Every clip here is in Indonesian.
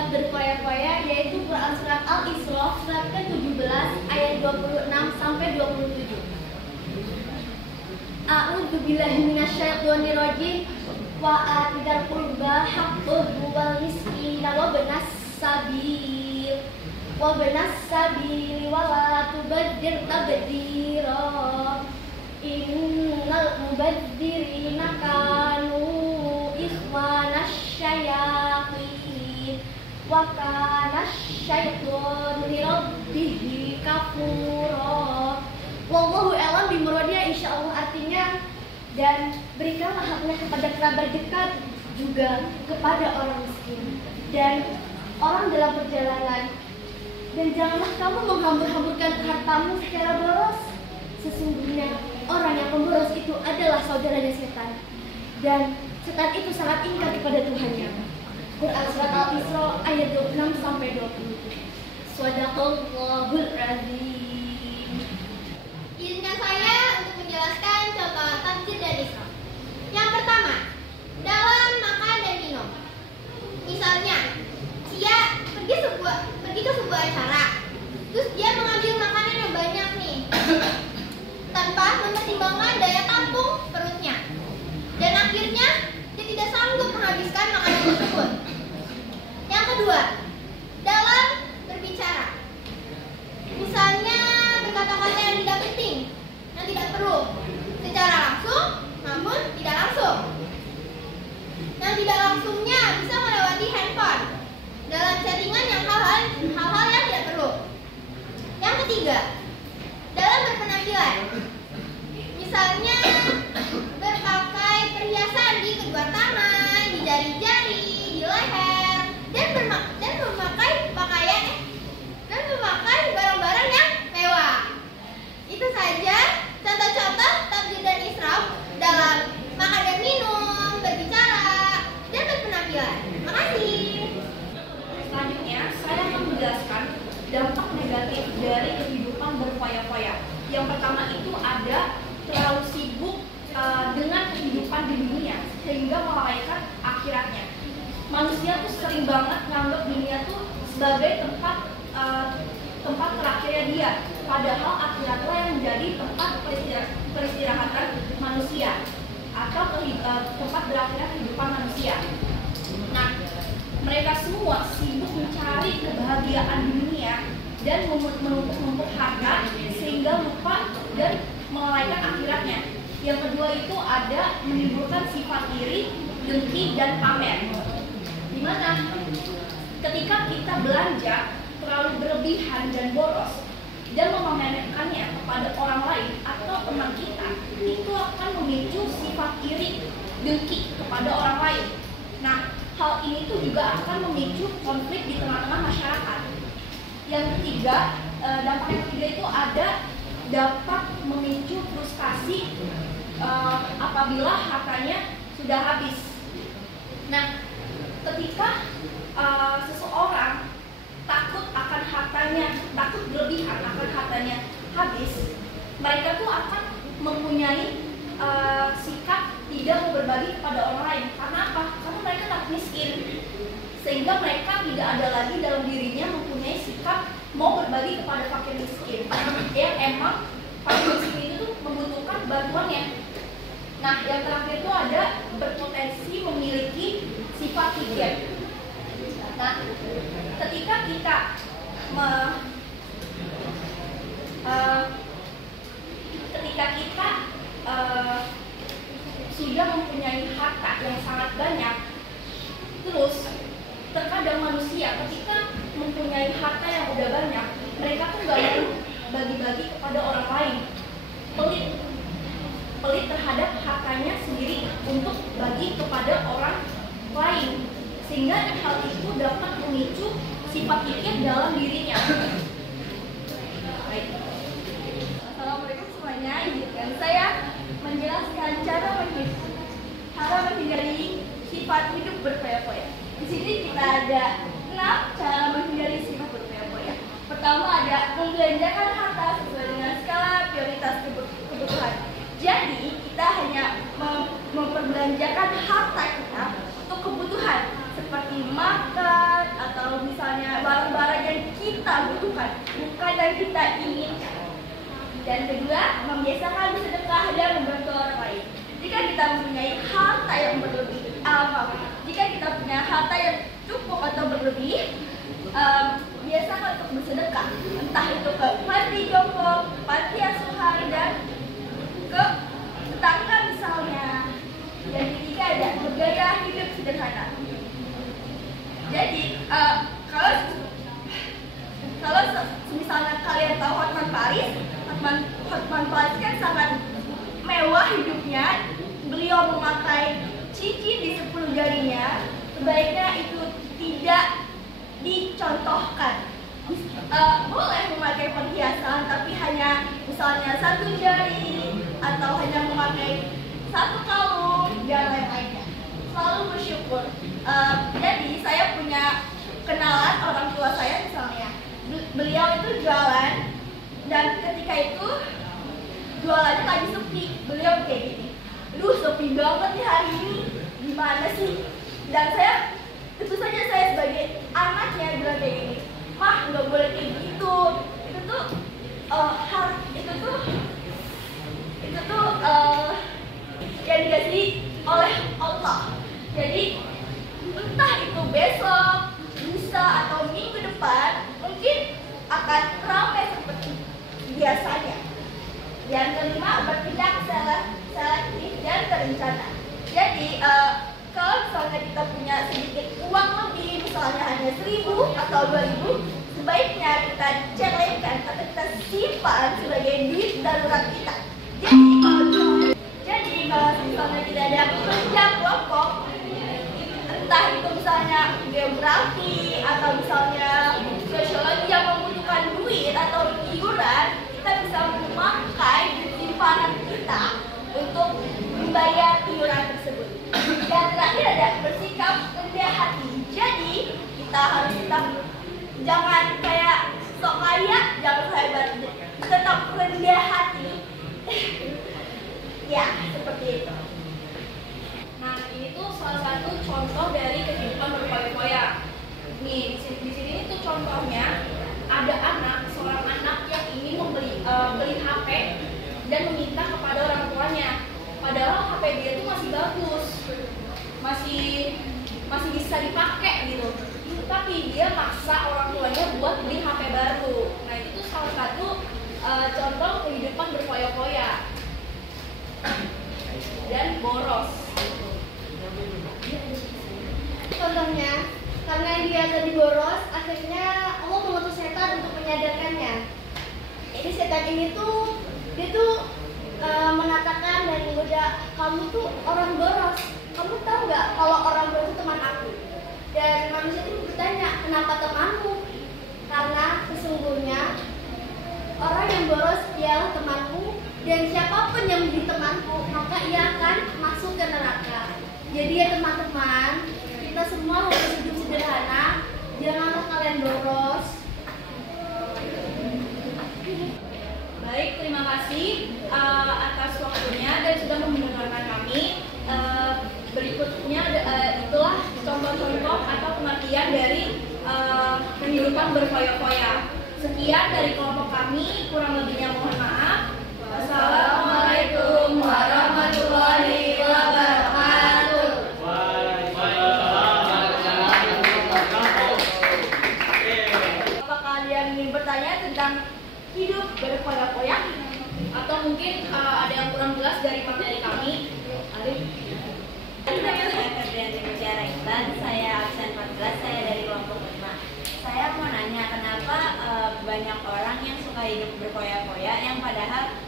sifat berfoya-foya, yaitu Quran surat Al-Isra surat ke-17 ayat 26 sampai 27. A'udzu billahi minasyaitonir rajim. Wa atidal qurba haqqahu wal miskina wa benas sabil wa la tubaddir tabdira. Innal mubadzirina kanu ikhwanasy syayatin wa kana syaitonu lirabbihi kafura. Wallahu a'lam bimuradiya. Insyaallah artinya, dan berikanlah haknya kepada kerabat dekat, juga kepada orang miskin dan orang dalam perjalanan. Dan janganlah kamu menghambur-hamburkan hartamu secara boros. Sesungguhnya orang yang pemboros itu adalah saudaranya setan, dan setan itu sangat ingkar kepada Tuhannya. Quran surat Al-Isra ayat 26 sampai 27. Shadaqallahul azim. Izinkan saya untuk menjelaskan contoh tafsir dan isra. Yang pertama, dalam makan dan minum. Misalnya, dia pergi ke sebuah acara, terus dia mengambil makanan yang banyak nih, tanpa mempertimbangkan daya tampung perutnya, dan akhirnya dia tidak sanggup menghabiskan makanan tersebut. Yang kedua, dalam berbicara. Misalnya berkata-kata yang tidak penting, yang tidak perlu, secara langsung namun tidak langsung. Yang tidak langsungnya bisa melewati handphone dalam chattingan yang hal-hal yang tidak perlu. Yang ketiga, dalam berpenampilan. Misalnya berpakai perhiasan di kedua tangan, di jari-jari, di leher, dan memakai barang-barang yang mewah. Itu saja contoh-contoh tafsir dan israf dalam makan dan minum, berbicara, dan berpenampilan. Terima kasih. Selanjutnya, saya akan menjelaskan dampak negatif dari kehidupan berfoya-foya. Yang pertama itu ada terlalu sibuk dengan kehidupan di dunia sehingga melalaikan akhiratnya. Manusia tuh sering banget nganggap dunia tuh sebagai tempat terakhirnya dia, padahal akhiratlah yang menjadi tempat peristirahatan manusia atau tempat berakhirnya kehidupan manusia. Nah, mereka semua sibuk mencari kebahagiaan di dunia dan menumpuk harta sehingga lupa dan melalaikan akhiratnya. Yang kedua itu ada menimbulkan sifat iri, dengki, dan pamer. Dimana ketika kita belanja terlalu berlebihan dan boros dan memamerkannya kepada orang lain atau teman kita, itu akan memicu sifat iri, dengki kepada orang lain. Nah, hal ini tuh juga akan memicu konflik di tengah-tengah masyarakat. Yang ketiga, dampak yang ketiga itu ada dapat memicu frustasi apabila hartanya sudah habis. Nah, ketika seseorang takut akan hartanya, takut berlebihan akan hartanya habis, mereka tuh akan mempunyai sikap tidak mau berbagi kepada orang lain. Karena apa? Karena mereka takut miskin, sehingga mereka tidak ada lagi dalam dirinya mempunyai sikap mau berbagi kepada fakir miskin yang emang fakir miskin itu tuh membutuhkan bantuannya. Nah, yang terakhir itu ada berpotensi memiliki sifat kikir. Nah, ketika kita sudah mempunyai harta yang sangat banyak, terus terkadang manusia ketika mempunyai harta yang udah banyak, mereka tuh nggak mau bagi-bagi kepada orang lain, pelit terhadap hartanya sendiri untuk bagi kepada orang lain, sehingga hal itu dapat memicu sifat kikir dalam dirinya. Baik. Assalamualaikum semuanya, izinkan saya menjelaskan cara menghindari sifat hidup berfoya-foya. Di sini kita ada 6 cara menghindari sifat berfoya-foya. Pertama ada membelanjakan harta sesuai dengan skala prioritas kebutuhan. Jadi kita hanya memperbelanjakan harta kita untuk kebutuhan seperti makan, kebutuhan atau misalnya barang-barang yang kita butuhkan, bukan yang kita inginkan. Dan kedua, membiasakan bersedekah dan membantu orang lain. Jika kita mempunyai harta yang berlebih, jika kita punya harta yang cukup atau berlebih, biasakan untuk bersedekah, entah itu ke panti jompo, panti asuhan, dan ke tetangga misalnya. Dan ketiga ada bergaya hidup sederhana. Jadi kalau misalnya kalian tahu Hotman Paris, Hotman Paris kan sangat mewah hidupnya. Beliau memakai cincin di 10 jarinya. Sebaiknya itu tidak dicontohkan. Boleh memakai perhiasan, tapi hanya misalnya 1 jari atau hanya memakai 1 kalung dan lain-lainnya. Selalu bersyukur. Jadi saya punya kenalan orang tua saya misalnya. Beliau itu jualan dan ketika itu jualannya lagi sepi. Beliau kayak gini, "Duh, sepi banget nih hari ini. Gimana sih?" Dan tentu saja saya sebagai anaknya bilang kayak gini, "Mah, nggak boleh kayak gitu. Itu tuh yang dikasih oleh Allah. Jadi entah itu besok, lusa atau minggu depan mungkin akan ramai seperti biasanya." Yang kelima, bertindak selektif dan terencana. Jadi kalau misalnya kita punya sedikit uang lebih, misalnya hanya 1.000 atau 2.000, sebaiknya kita celengkan atau kita simpan sebagai duit darurat kita. Jadi kalau misalnya tidak ada kerja kelompok, entah itu misalnya geografi atau misalnya sosiologi yang membutuhkan duit atau iuran, kita bisa memakai simpanan kita untuk membayar iuran tersebut. Dan terakhir ada bersikap rendah hati. Jadi kita harus jangan kayak sok kaya, jangan hebat, tetap rendah hati. Ya, seperti itu. Nah, ini tuh salah satu contoh dari kehidupan berfoya-foya. Nih, di sini tuh contohnya ada seorang anak yang ingin beli HP dan meminta kepada orang tuanya. Padahal HP dia tuh masih bagus, masih bisa dipakai gitu. Tapi dia maksa orang tuanya buat beli HP baru. Nah, itu tuh salah satu contoh kehidupan berfoya-foya dan boros. Contohnya, karena dia tadi boros, akhirnya Allah mengutus setan untuk menyadarkannya. Jadi setan ini tuh dia mengatakan dan menggoda, "Kamu tuh orang boros. Kamu tahu nggak kalau orang boros itu teman aku?" Dan manusia itu bertanya, "Kenapa temanmu?" Karena sesungguhnya orang yang boros ialah temanku, dan siapapun yang menjadi temanku maka ia akan masuk ke neraka. Jadi ya teman-teman, kita semua harus hidup sederhana, janganlah kalian boros. Baik, terima kasih atas waktunya dan sudah mendengarkan kami. Berikutnya itulah contoh-contoh atau pengertian dari kehidupan berfoya-foya. Sekian dari kelompok kami, kurang lebihnya mohon maaf. Wassalamualaikum warahmatullahi wabarakatuh. Apakah kalian ingin bertanya tentang hidup berfoya-foya? Atau mungkin ada yang kurang jelas dari materi kami? Alif. Saya Febrianti Mutiara Iqbal, saya absen 14, saya dari kelompok 5. Saya mau nanya, kenapa banyak orang yang suka hidup berfoya-foya yang padahal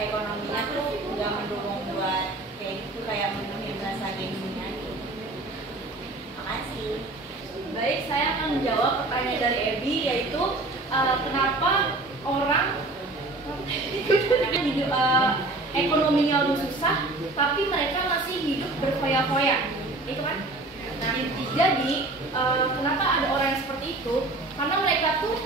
ekonominya tuh nggak mendukung buat kayak gitu, kayak memenuhi rasa gengsinya gitu. Makasih. Baik, saya akan menjawab pertanyaan dari Ebi, yaitu kenapa orang hidup ekonominya lebih susah, tapi mereka masih hidup berfoya-foya, itu kan? Nah, jadi kenapa ada orang yang seperti itu? Karena mereka tuh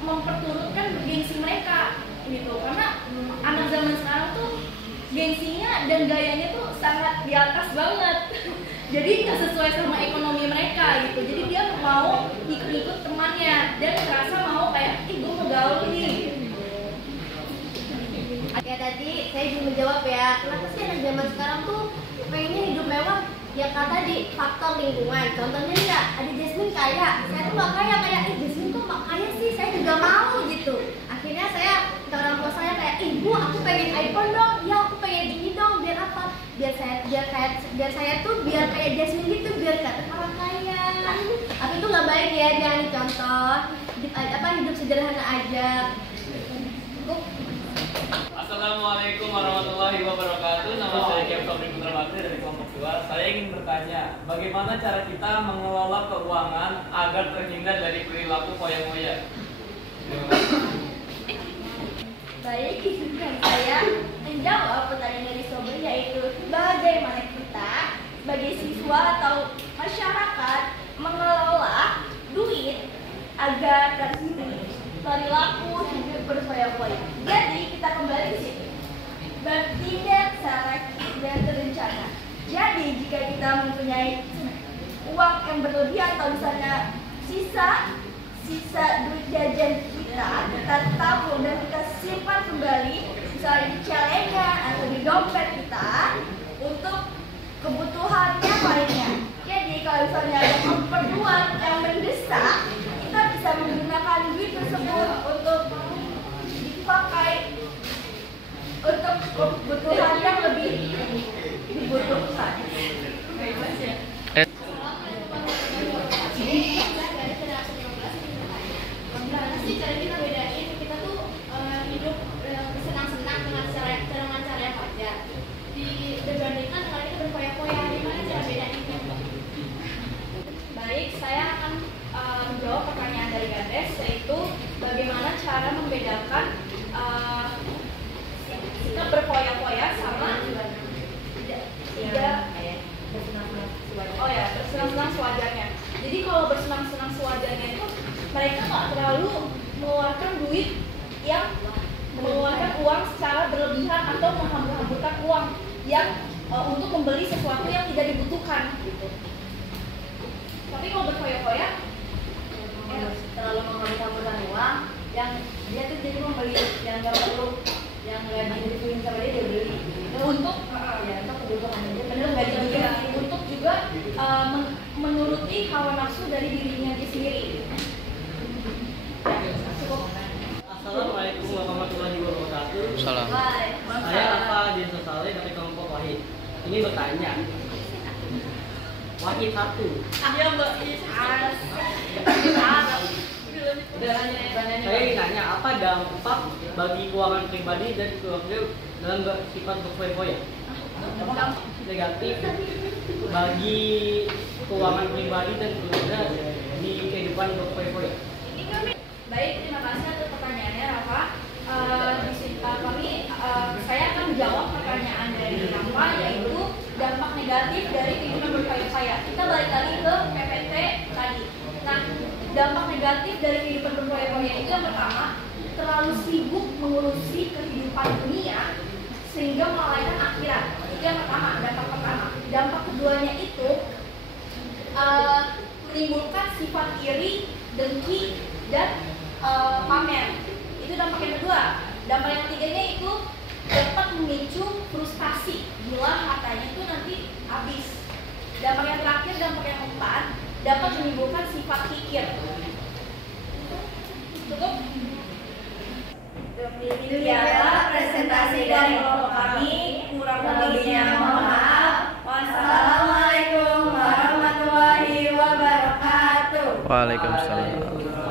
memperturutkan gengsi mereka, gitu. Karena anak zaman sekarang tuh gengsinya dan gayanya tuh sangat di atas banget. jadi nggak sesuai sama ekonomi mereka gitu. Jadi dia mau ikut-ikut temannya dan ngerasa mau kayak gue mau gaul nih. Ya tadi saya juga menjawab ya, kenapa sih anak zaman sekarang tuh pengennya hidup mewah? Ya kata di faktor lingkungan. Contohnya ya, ada Jasmine kaya, saya tuh nggak kaya kayak Jasmine kok nggak kaya sih, saya juga mau gitu. Akhirnya saya ke orang tua saya kayak, ibu aku pengen iPhone dong, ya aku pengen ini dong, biar apa? Biar saya tuh biar kayak Jasmine gitu, biar kelihatan orang kaya. Tapi itu nggak baik ya, jangan dicontoh. Hidup sederhana aja. Assalamualaikum warahmatullahi wabarakatuh. Nama saya Kiam Sobri Putra Bakri dari kelompok 2. Saya ingin bertanya, bagaimana cara kita mengelola keuangan agar terhindar dari perilaku foya-foya? Terima kasih. Baik, izinkan saya menjawab pertanyaan dari Sobri, yaitu bagaimana kita sebagai siswa atau masyarakat mengelola duit agar terhindar perilaku hidup berfoya-foya. Jadi kita kembali ke sini, bertindak secara dan terencana. Jadi jika kita mempunyai uang yang berlebihan atau misalnya sisa duit jajan kita tabung dan kita simpan kembali, misalnya di celengan atau di dompet kita untuk kebutuhannya lainnya. Jadi kalau misalnya ada keperluan yang mendesak, kita bisa menggunakan duit tersebut untuk dipakai untuk kebutuhan yang lebih dibutuhkan. Gimana sih cara kita bedain kita tuh hidup senang-senang dengan cara yang wajar dibandingkan dengan kita berfoya-foya? Gimana cara bedainnya? Baik, saya akan menjawab pertanyaan dari Gandes, yaitu bagaimana cara membedakan sikap berfoya-foya sama bersenang-senang sewajarnya. Jadi kalau bersenang-senang sewajarnya itu mereka nggak terlalu mengeluarkan duit yang mengeluarkan uang secara berlebihan atau menghambur-hamburkan uang yang untuk membeli sesuatu yang tidak dibutuhkan gitu. Tapi kalau berfoya-foya Terlalu menghambur-hamburkan uang yang dia tuh jadi membeli yang nggak perlu, yang nggak dibutuhin sama dia beli gitu. untuk Untuk kebutuhan dia bener nggak juga dibutuhin. untuk juga menuruti hawa nafsu dari dirinya dia sendiri. Cukup. Assalamualaikum warahmatullahi wabarakatuh. Salam. Saya Rafa Desa Saleh dari kelompok Wahid. Ini bertanya, Wahid 1. Iya Mbak. Saya ingin nanya, apa dampak bagi keuangan pribadi dan keluarga dalam bersifat berfoya-foya? Negatif bagi keuangan pribadi dan keluarga di kehidupan berfoya-foya. Baik, terima kasih atas pertanyaannya Rafa. Saya akan menjawab pertanyaan dari Rafa, yaitu dampak negatif dari kehidupan berfoya-foya. Kita balik lagi ke PPT tadi. Nah, dampak negatif dari kehidupan berfoya-foya itu yang pertama, terlalu sibuk mengurusi kehidupan dunia sehingga melalaikan akhirat. Itu yang pertama, dampak pertama. Dampak keduanya itu menimbulkan sifat iri, dengki, dan pamer. Itu dampak yang kedua. Dampak yang ketiganya itu dapat memicu frustasi bila hartanya itu nanti habis. Dampak yang terakhir, dampak yang keempat, dapat menimbulkan sifat kikir. Cukup. Demikianlah presentasi dari kelompok kami. Kurang lebihnya mohon maaf. Wassalamualaikum warahmatullahi wabarakatuh. Waalaikumsalam.